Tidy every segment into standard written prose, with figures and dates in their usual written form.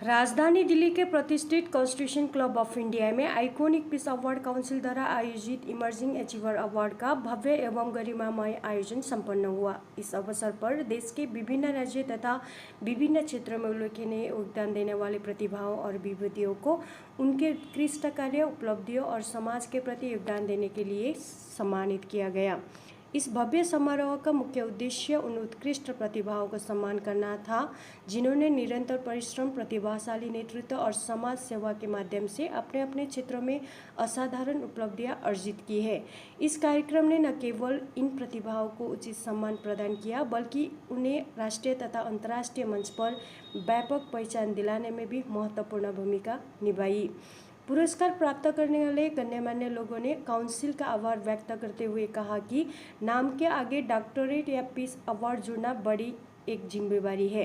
राजधानी दिल्ली के प्रतिष्ठित कॉन्स्टिट्यूशन क्लब ऑफ इंडिया में आइकॉनिक पीस अवार्ड काउंसिल द्वारा आयोजित इमर्जिंग अचीवर अवार्ड का भव्य एवं गरिमामय आयोजन संपन्न हुआ। इस अवसर पर देश के विभिन्न राज्यों तथा विभिन्न क्षेत्रों में उल्लेखनीय योगदान देने वाले प्रतिभाओं और विभूतियों को उनके उत्कृष्ट कार्य, उपलब्धियों और समाज के प्रति योगदान देने के लिए सम्मानित किया गया। इस भव्य समारोह का मुख्य उद्देश्य उन उत्कृष्ट प्रतिभाओं का सम्मान करना था जिन्होंने निरंतर परिश्रम, प्रतिभाशाली नेतृत्व और समाज सेवा के माध्यम से अपने अपने क्षेत्रों में असाधारण उपलब्धियां अर्जित की है। इस कार्यक्रम ने न केवल इन प्रतिभाओं को उचित सम्मान प्रदान किया बल्कि उन्हें राष्ट्रीय तथा अंतर्राष्ट्रीय मंच पर व्यापक पहचान दिलाने में भी महत्वपूर्ण भूमिका निभाई। पुरस्कार प्राप्त करने वाले गण्यमान्य लोगों ने काउंसिल का आभार व्यक्त करते हुए कहा कि नाम के आगे डॉक्टरेट या पीस अवार्ड जुड़ना बड़ी एक जिम्मेदारी है।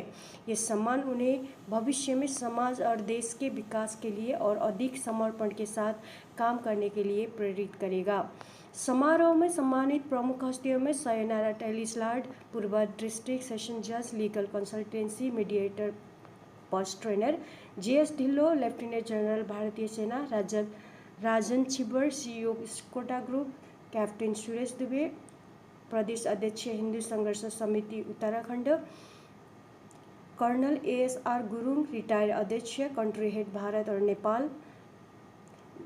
ये सम्मान उन्हें भविष्य में समाज और देश के विकास के लिए और अधिक समर्पण के साथ काम करने के लिए प्रेरित करेगा। समारोह में सम्मानित प्रमुख हस्तियों में सयनारा टेलिस्लाड, पूर्व डिस्ट्रिक्ट सेशन जज, legal consultancy, mediator, post trainer GS Dhillon, lieutenant general भारतीय सेना राजन छिबर, सीईओ स्कोटा ग्रुप, कैप्टन सुरेश दुबे, प्रदेश अध्यक्ष Hindu Sangharsh Samiti Uttarakhand, colonel ASR Gurung, retired अध्यक्ष कंट्री हेड भारत और नेपाल,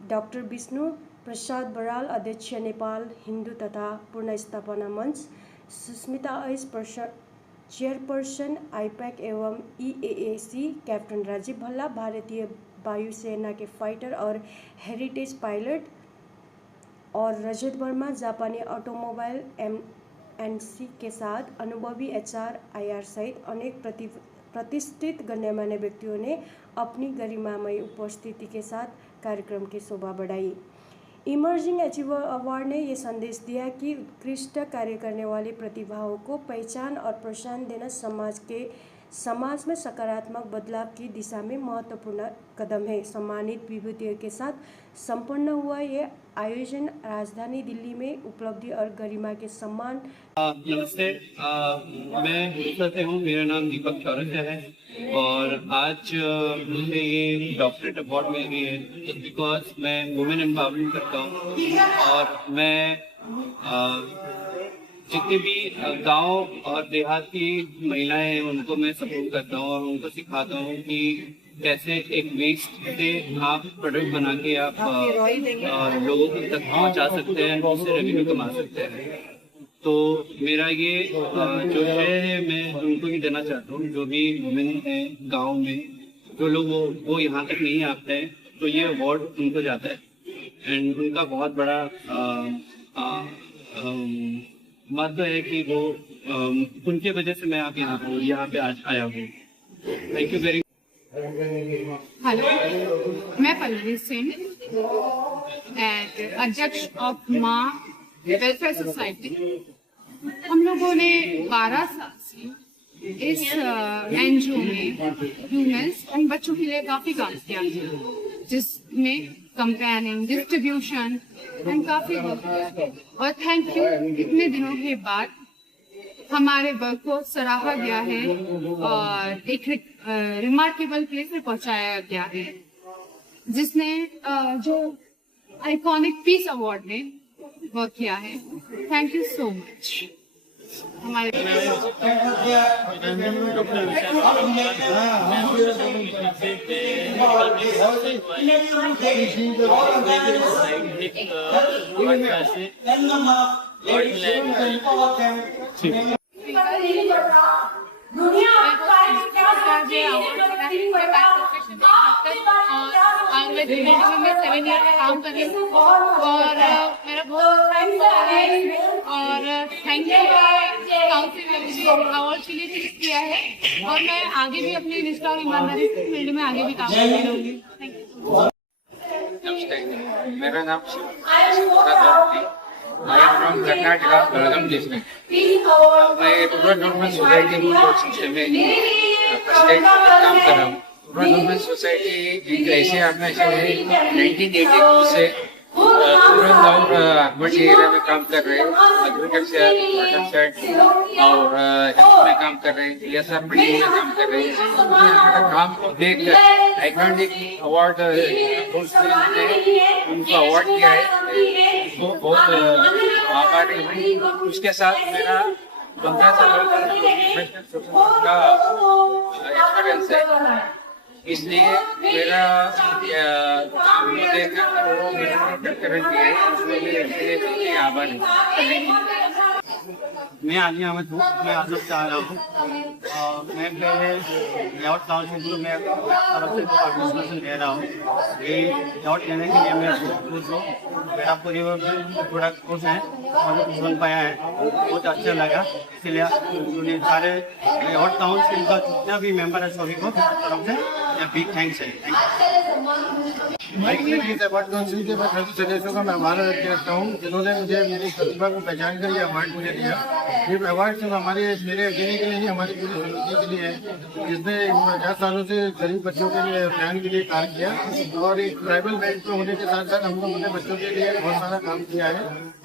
डॉक्टर विष्णु प्रसाद बराल, अध्यक्ष नेपाल हिंदू तथा पुनर्स्थापना मंच, सुस्मिता एस चेयरपर्सन आईपैक एवं ईएएसी, कैप्टन राजीव भल्ला, भारतीय वायुसेना के फाइटर और हेरिटेज पायलट, और रजत वर्मा, जापानी ऑटोमोबाइल एमएनसी के साथ अनुभवी एचआर आईआर सहित अनेक प्रतिष्ठित गण्यमान्य व्यक्तियों ने अपनी गरिमामय उपस्थिति के साथ कार्यक्रम की शोभा बढ़ाई। इमर्जिंग अचीवर अवार्ड ने यह संदेश दिया कि उत्कृष्ट कार्य करने वाली प्रतिभाओं को पहचान और प्रोत्साहन देना समाज में सकारात्मक बदलाव की दिशा में महत्वपूर्ण कदम है। सम्मानित विभूतियों के साथ संपन्न हुआ यह आयोजन राजधानी दिल्ली में उपलब्धि और गरिमा के सम्मान। नमस्ते, मैं गुजरात से हूँ। मेरा नाम दीपक चौरसिया है और आज मुझे ये डॉक्टरेट अवार्ड मिल गई है जस्ट बिकॉज मैं वुमेन एम्पावरमेंट करता हूँ और मैं जितने भी गांव और देहात की महिलाएं हैं उनको मैं सपोर्ट करता हूँ और उनको सिखाता हूँ कि कैसे एक वेस्ट से आप प्रोडक्ट बना के आप लोगों तक पहुँचा सकते हैं, उससे रेवेन्यू कमा सकते हैं। तो मेरा ये जो है मैं उनको ही देना चाहता हूँ, जो भी वुमेन हैं गांव में, जो लोग वो यहाँ तक नहीं आते हैं, तो ये अवार्ड उनको जाता है एंड उनका बहुत बड़ा महत्व है कि वो उनके वजह से मैं आप यहाँ पे आज आया हूँ। Thank you very much. Hello, मैं पल्लवी सिंह एंड अध्यक्ष ऑफ माँ वेलफेयर सोसाइटी। हम लोगों ने 12 साल से इस एनजीओ में ह्यूमन्स और बच्चों के लिए काफी काम किया, जिसमें कंपेयरिंग, डिस्ट्रीब्यूशन एंड काफी वर्क किया। और थैंक यू, इतने दिनों के बाद हमारे वर्क को सराहा गया है और एक रिमार्केबल प्लेस में पहुंचाया गया है, जिसने जो आइकॉनिक पीस अवार्ड ने वर्क किया है। Thank you so much. हमारे मैं 7 ईयर का काम कर रही हूँ और मेरा बहुत और थैंक यू काउंसिल अवार्ड के लिए चूज किया है और मैं आगे भी अपनी निष्ठा और ईमानदारी की फील्ड में आगे भी काम करती रहूँगी। Thank you. मेरा नाम I am from Karnataka, Belgaum district. मैं रूरल डेवलपमेंट सोसाइटी में काम कर रहा हूँ। रूरल डेवलपमेंट सोसाइटी एक ऐसी ऑर्गेनाइजेशन है 1982 से तुरंत और अकबरी एरिया में काम कर रहे हैं, एग्रीकल्चर और इसमें काम कर रहे हैं, ESR में काम कर रहे हैं। उनका काम को देख कर आइकॉनिक अवार्ड उनको अवार्ड दिया है, वो बहुत आभारी हूँ। उसके साथ मेरा 15 साल का एक्सपीरियंस है, इसलिए मेरा आभार है। मैं आलिया अहमद हूँ, मैं आजम से आ रहा हूँ। मैं पहले यावट काउंसिल में तरफ से एडमिशन ले रहा हूँ। ये यावट लेने के लिए मैं खुश हूँ। मेरा पूरी थोड़ा खुश है और कुछ बन पाया है, बहुत अच्छा लगा। इसलिए सारे यावट काउंसिल का जितना भी मेंबर है सभी को तरफ से बिग थैंक्स है। इस अवार्ड काउंसिल के मैं सभी सदस्यों का मैं आभार व्यक्त करता हूँ, जिन्होंने मुझे मेरी प्रतिभा को पहचान कर ये अवार्ड मुझे दिया। ये अवार्ड सिर्फ हमारे मेरे अकेले के लिए नहीं, हमारी पूरी समिति के लिए है, जिसने 50 सालों से गरीब बच्चों के लिए अभियान के लिए काम किया और एक ट्राइबल बैंक में होने के साथ साथ हम लोग अपने बच्चों के लिए बहुत सारा काम किया है।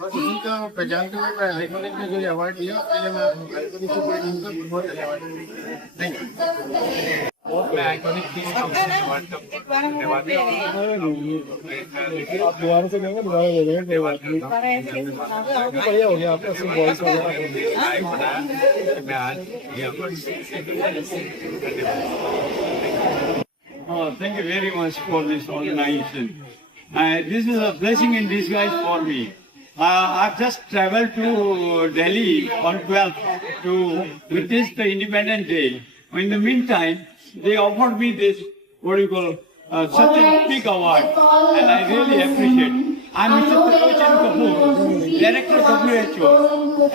और इसी का पहचान के लिए मैं हाईकोनिक ने जो ये अवार्ड दिया उसके लिए मैं हाईकोनिक की पूरी टीम का बहुत धन्यवाद। Thank you. मैं आइकॉनिक टीम अवार्ड का धन्यवाद आप दोबारा से देंगे, दोबारा दे देंगे, बढ़िया हो गया आपका सब वॉइस मैं आज thank you very much for this organization. This is a blessing in disguise for me. I've just traveled to Delhi on 12th to witness the Independence Day. In the meantime, they offered me this, what do you call, such a big award, and I really appreciate. I'm Mr. Talochan Kapoor, Director of WHO,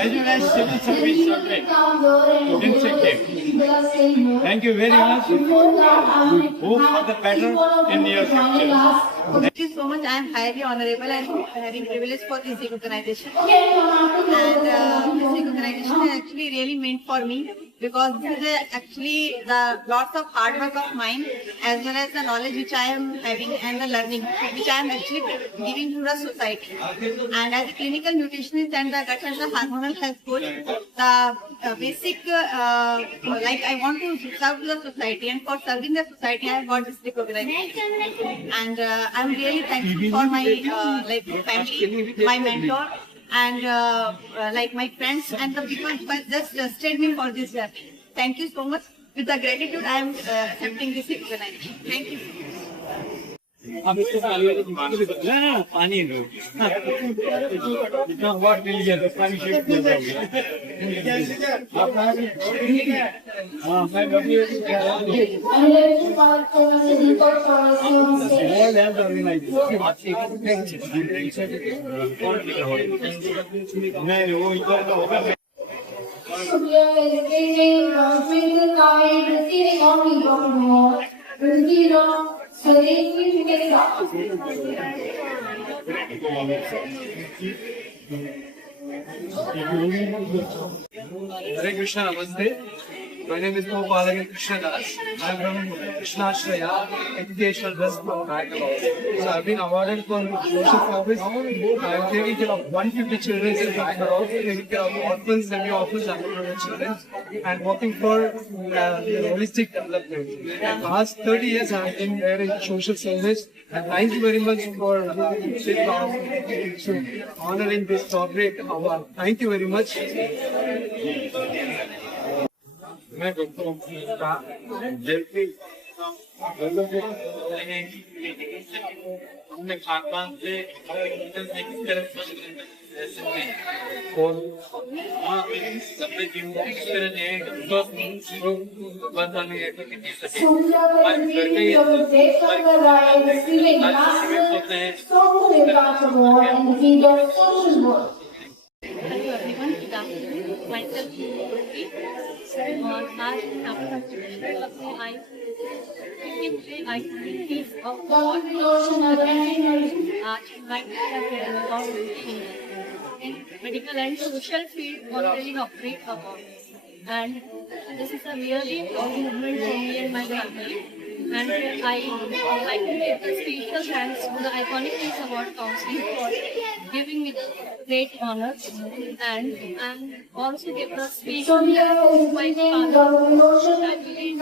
as well as Civil Service Servant, Institute. Thank you very much. Hope for the better in your future. Thank you so much. I am highly honorable and having privilege for this recognition. And this recognition is actually really meant for me, because this is actually the lots of hard work of mine, as well as the knowledge which I am having and the learning which I am actually giving to the society. And as a clinical nutritionist and the gut and the hormonal health coach, the basic like I want to serve the society, and for serving the society I have got this recognition. And I'm really thankful for my like family, my mentor, and like my friends and the people who have just trusted me for this journey. Thank you so much. With the gratitude, I am accepting this recognition. Thank you so much. पानी दो इतना award मिल गया तो पानी shake मिल जाएगा। हाँ मैं नहीं वो इधर का होगा। Hare Krishna, Namaste. My name is Gopalagan Krishna Das. I am from Krishna Ashraya Educational Trust from Bangalore. So I have been awarded for social service. I am taking care of 150 children in Bangalore, taking care of orphans, semi-orphans, underprivileged children, and working for holistic development. In the last 30 years, I have been there in social service. And thank you very much for honoring this corporate award. Thank you very much. मैं हमने खानपान से Hello everyone, good afternoon. Myself is और आज आपका अपने आई piece of आज medical and social field already operate abroad. And this is a really proud moment for me and my family And I would like to give a special thanks to the Iconic Peace Award Council for giving me the great honor. And also give the special thanks to my father. I believe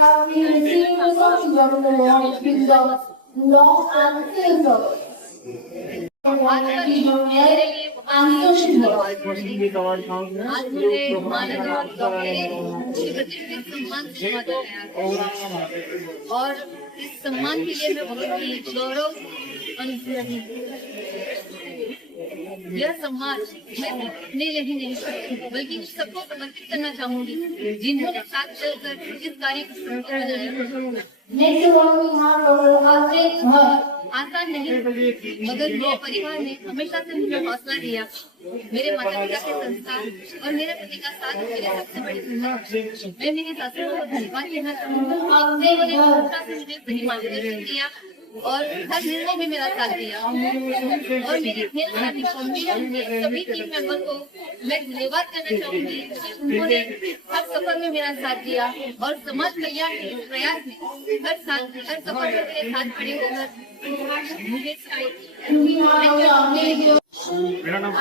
आज का दिन मेरे लिए आज मुझे मानद सम्मान और इस सम्मान के लिए मैं बहुत ही गौरव अनुभव यह सम्मान मैं अपने लिए ही नहीं बल्कि सबको समर्पित करना चाहूंगी जिन्होंने साथ चलकर इस कार्य को आसान नहीं मगर मेरे परिवार ने हमेशा से मुझे हौसला दिया। मेरे माता पिता के संस्कार और मेरे पति का साथ मेरी सबसे बड़ी हिम्मत। मैं मेरी सासू को धन्यवाद कहना चाहूँगी। आपने हमेशा से मुझे सही मार्गदर्शन दिया और हर निर्णय में मेरा साथ दिया और मेरी खेल साथी सभी टीम मेंबर को मैं धन्यवाद करना चाहूंगी। उन्होंने हर सफर में मेरा साथ दिया और समाज कल्याण के प्रयास में हर सफर में मेरे साथ खड़े होकर मुझे मेरा नाम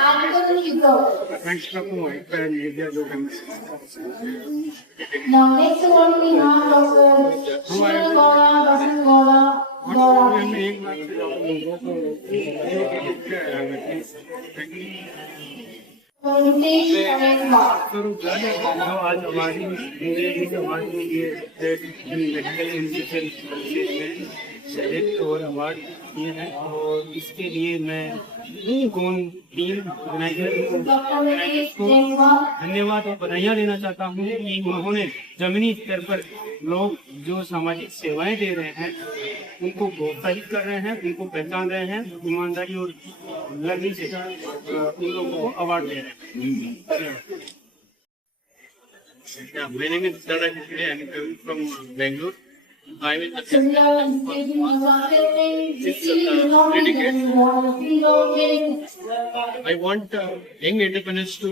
आज हमारी सेलेक्ट और अवार्ड किए हैं और इसके लिए मैं टीम ऑर्गेनाइजर्स को धन्यवाद और बधाइयाँ देना चाहता हूँ कि उन्होंने जमीनी स्तर पर लोग जो सामाजिक सेवाएं दे रहे हैं उनको प्रोत्साहित कर रहे हैं, उनको पहचान रहे हैं, ईमानदारी और लगन से उन लोगों को अवार्ड दे रहे हैं। My name is Dada Kishore. I am coming from Bangalore. I will I want young entrepreneurs to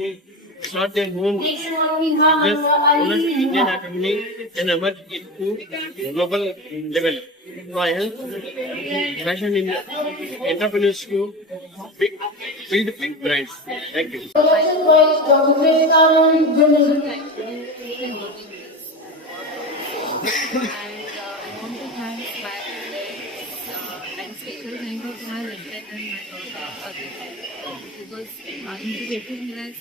start their own business, own Indian economy, and emerge into global level. So I help fashion in entrepreneurs to build big brands. Thank you. And special thank you to my husband and my daughter because I'm getting less